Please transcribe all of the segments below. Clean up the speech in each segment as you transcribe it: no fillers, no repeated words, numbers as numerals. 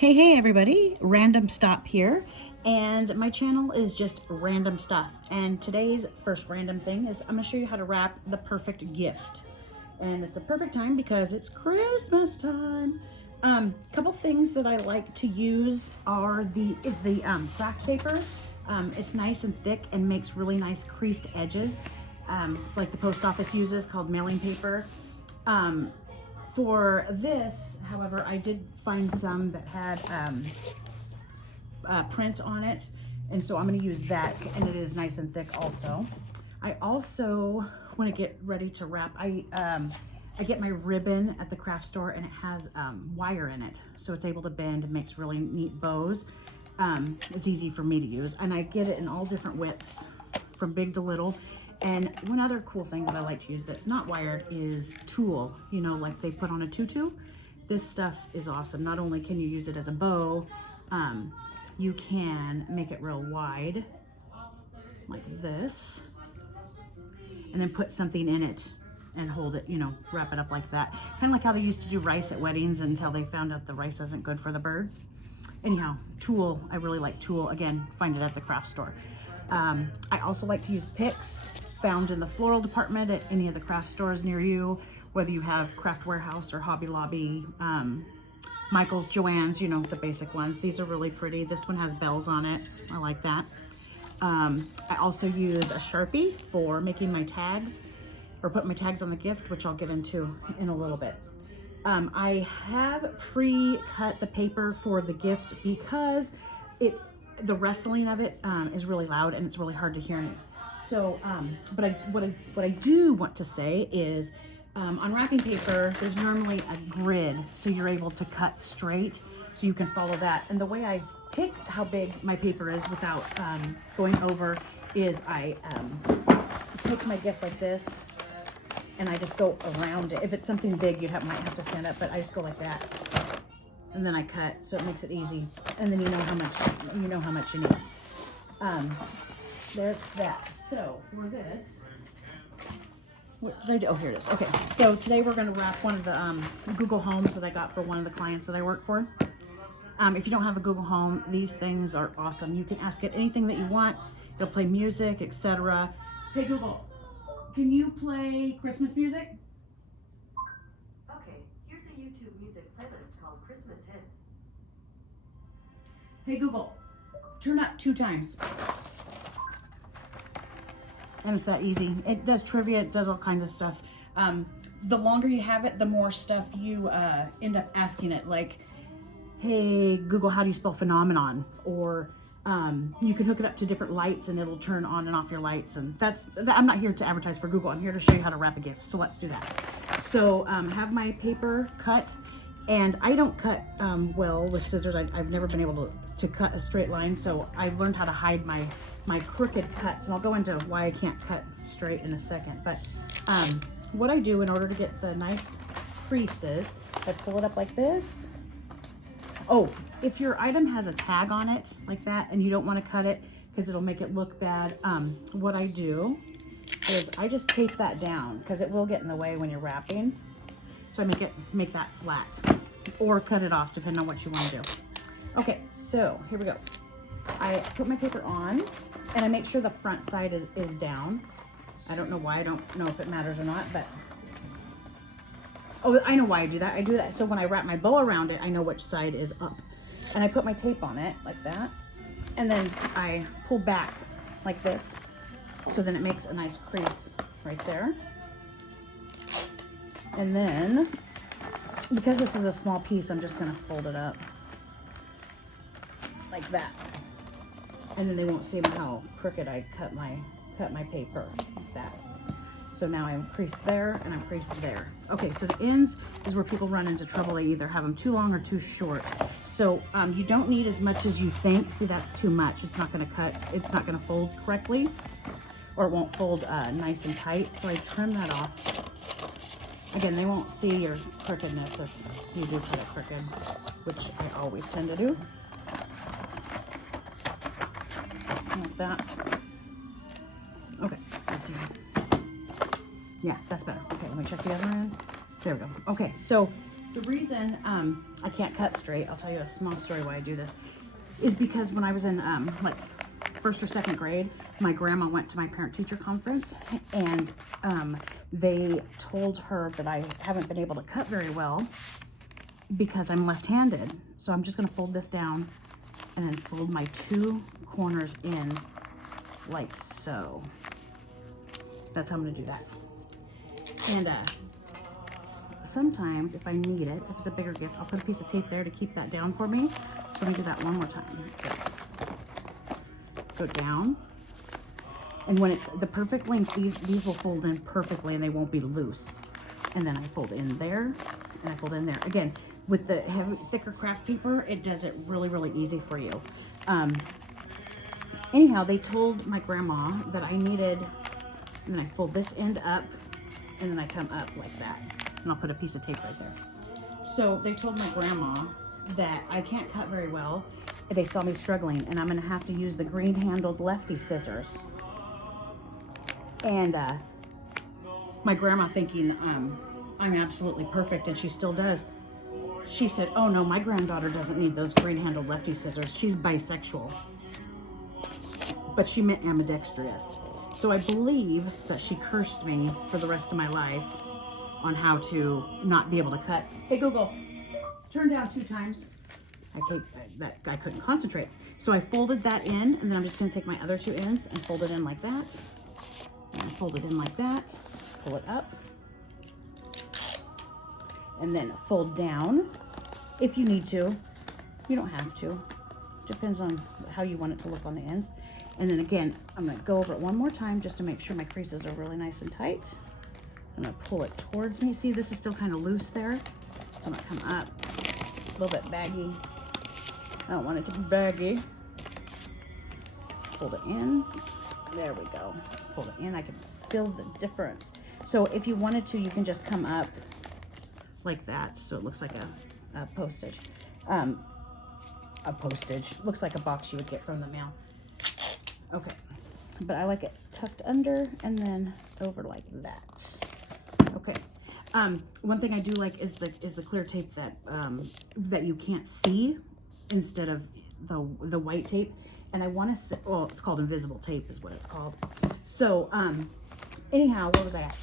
Hey everybody, Random Stop here, and my channel is just random stuff. And today's first random thing is I'm gonna show you how to wrap the perfect gift. And it's a perfect time because it's Christmas time. Couple things that I like to use are the craft paper. It's nice and thick and makes really nice creased edges. It's like the post office uses, called mailing paper. For this, however, I did find some that had print on it, and so I'm going to use that, and it is nice and thick also. I also, when I get ready to wrap, I get my ribbon at the craft store, and it has wire in it, so it's able to bend and makes really neat bows. It's easy for me to use, and I get it in all different widths, from big to little. And one other cool thing that I like to use that's not wired is tulle, you know, like they put on a tutu. This stuff is awesome. Not only can you use it as a bow, you can make it real wide, like this, and then put something in it and hold it, you know, wrap it up like that. Kind of like how they used to do rice at weddings until they found out the rice isn't good for the birds. Anyhow, tulle, I really like tulle. Again, find it at the craft store. I also like to use picks found in the floral department at any of the craft stores near you, whether you have Craft Warehouse or Hobby Lobby, Michael's, Joann's, you know, the basic ones. These are really pretty. This one has bells on it. I like that. I also use a Sharpie for making my tags, or putting my tags on the gift, which I'll get into in a little bit. I have pre-cut the paper for the gift because the rustling of it is really loud and it's really hard to hear me. So, but what I do want to say is, on wrapping paper, there's normally a grid, so you're able to cut straight, so you can follow that. And the way I pick how big my paper is without going over is I take my gift like this, and I just go around it. If it's something big, might have to stand up, but I just go like that. And then I cut, so it makes it easy. And then you know how much you need. There's that. So for this, what did I do? Oh, here it is. Okay, so today we're going to wrap one of the Google Homes that I got for one of the clients that I work for. If you don't have a Google Home, these things are awesome. You can ask it anything that you want. It'll play music, etc. Hey Google, can you play Christmas music? Hey Google, turn up 2 times. And it's that easy. It does trivia, it does all kinds of stuff. The longer you have it, the more stuff you end up asking it, like, hey Google, how do you spell phenomenon? Or you can hook it up to different lights and it'll turn on and off your lights. And I'm not here to advertise for Google, I'm here to show you how to wrap a gift. So let's do that. So have my paper cut. And I don't cut well with scissors. I've never been able to cut a straight line, so I've learned how to hide my crooked cuts, and I'll go into why I can't cut straight in a second. But what I do in order to get the nice creases, I pull it up like this. Oh, if your item has a tag on it like that and you don't want to cut it because it'll make it look bad, what I do is I just tape that down because it will get in the way when you're wrapping. So I make that flat, or cut it off depending on what you want to do. Okay, so here we go. I put my paper on and I make sure the front side is down. I don't know why, I don't know if it matters or not, but oh, I know why I do that. I do that so when I wrap my bow around it, I know which side is up. And I put my tape on it like that, and then I pull back like this, so then it makes a nice crease right there. And then, because this is a small piece, I'm just going to fold it up like that. And then they won't see how crooked I cut my paper like that. So now I'm creased there and I'm creased there. Okay, so the ends is where people run into trouble. They either have them too long or too short. So you don't need as much as you think. See, that's too much. It's not going to cut. It's not going to fold correctly, or it won't fold nice and tight. So I trim that off. Again, they won't see your crookedness if you do cut it crooked, which I always tend to do. Like that. Okay, let's see. Yeah, that's better. Okay, let me check the other end. There we go. Okay, so The reason I can't cut straight, I'll tell you a small story why I do this, is because when I was in like first or second grade, my grandma went to my parent-teacher conference, and they told her that I haven't been able to cut very well because I'm left-handed. So I'm just gonna fold this down and then fold my two corners in like so. That's how I'm gonna do that. And sometimes if I need it, if it's a bigger gift, I'll put a piece of tape there to keep that down for me. So let me do that one more time. Just go down. And when it's the perfect length, these will fold in perfectly and they won't be loose. And then I fold in there and I fold in there. Again, with the heavy, thicker craft paper, it does it really, really easy for you. Anyhow, they told my grandma that I needed, and then I fold this end up and then I come up like that. And I'll put a piece of tape right there. So they told my grandma that I can't cut very well. They saw me struggling, and I'm gonna have to use the green-handled lefty scissors. And my grandma, thinking I'm absolutely perfect, and she still does, she said, oh no, my granddaughter doesn't need those green-handled lefty scissors. She's bisexual. But she meant ambidextrous. So I believe that she cursed me for the rest of my life on how to not be able to cut. Hey Google, turn down 2 times. I couldn't concentrate. So I folded that in, and then I'm just gonna take my other 2 ends and fold it in like that. And fold it in like that, pull it up, and then fold down if you need to. You don't have to. Depends on how you want it to look on the ends. And then again, I'm gonna go over it one more time just to make sure my creases are really nice and tight. I'm gonna pull it towards me. See, this is still kind of loose there. So I'm gonna come up, a little bit baggy. I don't want it to be baggy. Fold it in. There we go. Fold it in. I can feel the difference. So if you wanted to, you can just come up like that. So it looks like a postage. A postage. Looks like a box you would get from the mail. Okay. But I like it tucked under and then over like that. Okay. One thing I do like is the clear tape that that you can't see instead of the white tape. And I want to, well, it's called invisible tape is what it's called. So, anyhow, where was I at?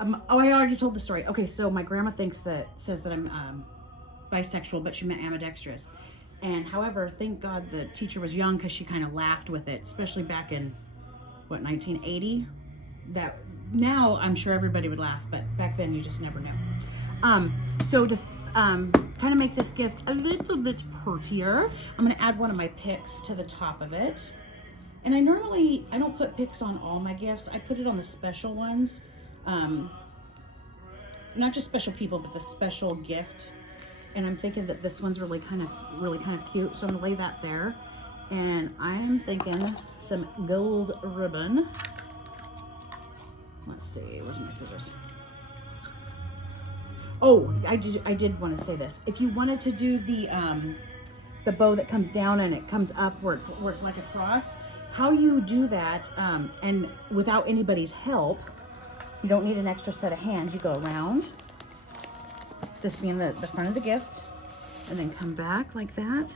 Oh, I already told the story. Okay, so my grandma says that I'm bisexual, but she meant ambidextrous. And however, thank God the teacher was young, because she kind of laughed with it, especially back in, what, 1980? That, now I'm sure everybody would laugh, but back then you just never knew. So to kind of make this gift a little bit prettier, I'm going to add one of my picks to the top of it. And I don't put picks on all my gifts. I put it on the special ones. Not just special people, but the special gift. And I'm thinking that this one's really kind of cute. So I'm going to lay that there. And I'm thinking some gold ribbon. Let's see, where's my scissors? Oh, I did want to say this. If you wanted to do the bow that comes down and it comes up where it's like a cross, how you do that, and without anybody's help, you don't need an extra set of hands. You go around, this being the front of the gift, and then come back like that.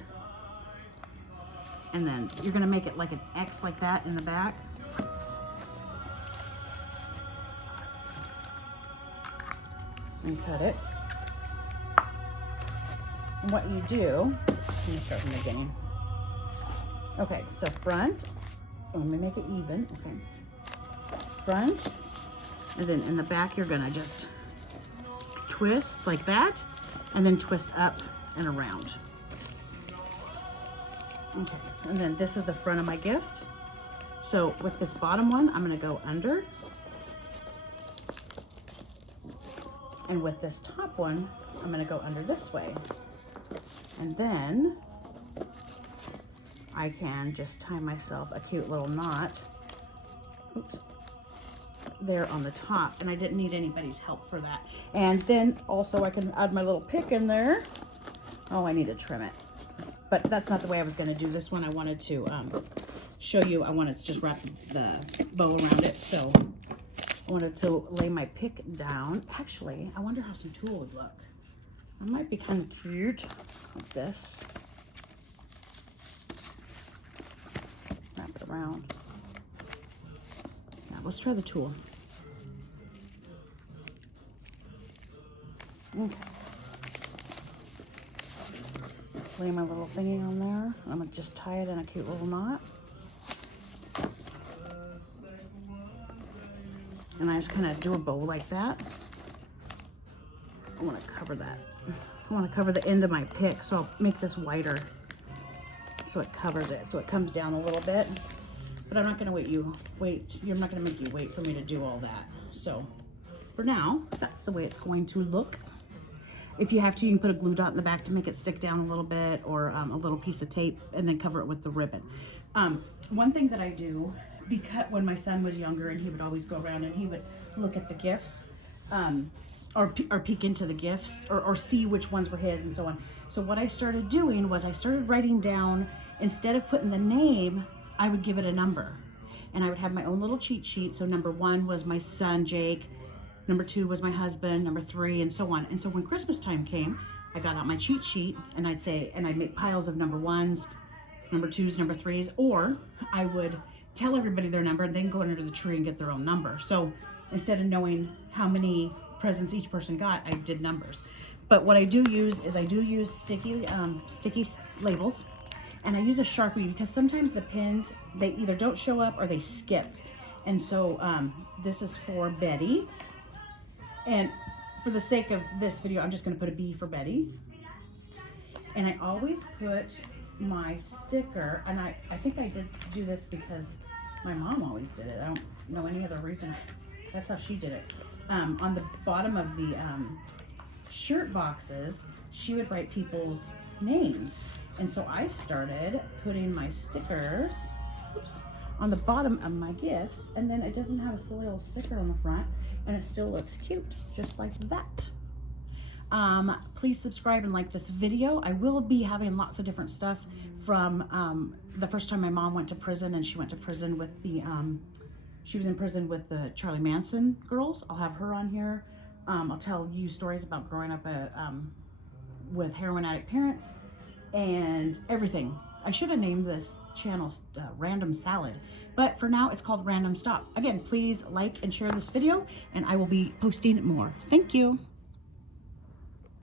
And then you're gonna make it like an X like that in the back. And cut it. And what you do, let me start from the beginning. Okay, so front, let me make it even, okay. Front, and then in the back you're gonna just twist like that, and then twist up and around. Okay, and then this is the front of my gift. So with this bottom one, I'm gonna go under. And with this top one, I'm gonna go under this way. And then I can just tie myself a cute little knot, oops, there on the top. And I didn't need anybody's help for that. And then also I can add my little pick in there. Oh, I need to trim it. But that's not the way I was gonna do this one. I wanted to show you, I wanted to just wrap the bow around it. So I wanted to lay my pick down. Actually, I wonder how some tulle would look. It might be kind of cute like this. Wrap it around. Now let's try the tool. Okay. Lay my little thingy on there. I'm gonna just tie it in a cute little knot. And I just kind of do a bow like that. I want to cover that. I want to cover the end of my pick, so I'll make this wider so it covers it, so it comes down a little bit. But I'm not going to you're not going to make you wait for me to do all that. So for now, that's the way it's going to look. If you have to, you can put a glue dot in the back to make it stick down a little bit, or a little piece of tape, and then cover it with the ribbon. One thing that I do, because when my son was younger and he would always go around and he would look at the gifts, or peek into the gifts, or see which ones were his and so on. So what I started doing was I started writing down, instead of putting the name, I would give it a number. And I would have my own little cheat sheet. So number 1 was my son, Jake. Number 2 was my husband, number 3, and so on. And so when Christmas time came, I got out my cheat sheet and I'd make piles of number 1s, number 2s, number 3s, or I would tell everybody their number and then go under the tree and get their own number. So instead of knowing how many presents each person got, I did numbers. But what I do use is sticky labels, and I use a Sharpie because sometimes the pins, they either don't show up or they skip. And so this is for Betty. And for the sake of this video, I'm just going to put a B for Betty. And I always put my sticker, and I think I did do this because my mom always did it. I don't know any other reason. That's how she did it. On the bottom of the shirt boxes, she would write people's names. And so I started putting my stickers on the bottom of my gifts, and then it doesn't have a silly little sticker on the front, and it still looks cute, just like that. Please subscribe and like this video. I will be having lots of different stuff from the first time my mom went to prison, and she went to prison with the, she was in prison with the Charlie Manson girls. I'll have her on here. I'll tell you stories about growing up with heroin addict parents and everything. I should have named this channel Random Salad, but for now it's called Random Stop. Again, please like and share this video, and I will be posting more. Thank you.